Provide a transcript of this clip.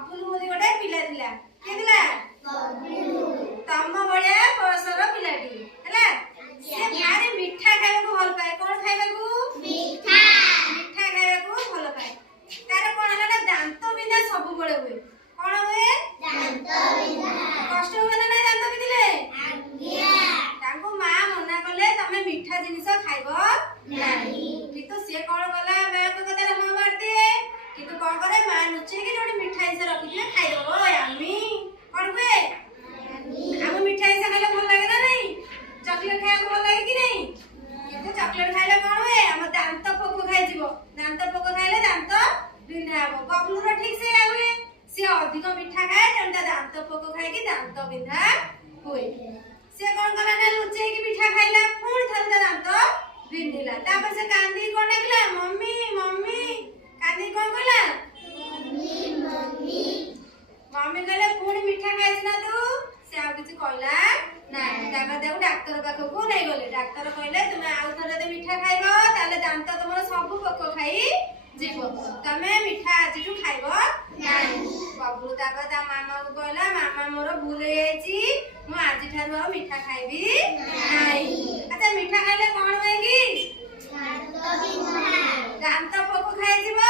बबुल बोली गोटे पिला थिला के थिला तम बड़िया बयसर पिलाटी हैला से भारी मीठा खाइबा को भल पाए कोन खाइबा को मीठा खाइबा को भल पाए तार कोन हला दांत बिंदा सब बळे हुए कोन हुए दांत बिंदा कष्ट हुए ना दांत बिंदिले आज्ञा ताको मां मना कले तमे मीठा जिनिस खाइबो नाही किंतु से कोन गला मां को कते हम मारते किंतु कोन करे मां नुचे कि जोडी मिठाई से रखि दिए खाइ दबो आमी कोन हुए हम मिठाई से खाइले भल लागे ना नहीं चॉकलेट खाइले भल लागे कि नहीं किंतु चॉकलेट खाइले कोन हुए हम दांत पोक खाइ जीवो दांत पोक खाइले दांत बिंधा हो बबलू रो ठीक से हुए से अधिक मीठा खाए तंता दांत पोक खाए कि दांत बिंधा हुए से कोन कला ना लुचे कि मीठा खाइला पुणी थरता दांत बिंधिला तापर से कांदी कोन डाकला मम्मी मम्मी कांदी कोन कला मम्मी कहले पुणी मीठा खाइछ ना तू से आ किछ कहला ना तापर देखो डाक्टर पाखो को नै गले डाक्टर कहले तुमे आउ थरे दे मीठा खाइबो ताले दांत तमरो सब पोक खाइ जीवो तमे मीठा आजिठू खाइबो नाही बबलू तापर ता मामा को कहला मामा मोर भूल जायछि मु आजि ठारू आ मीठा खाइबी नाही अच्छा मीठा खाइले कोन होय कि दांत पोक खाइ जीवो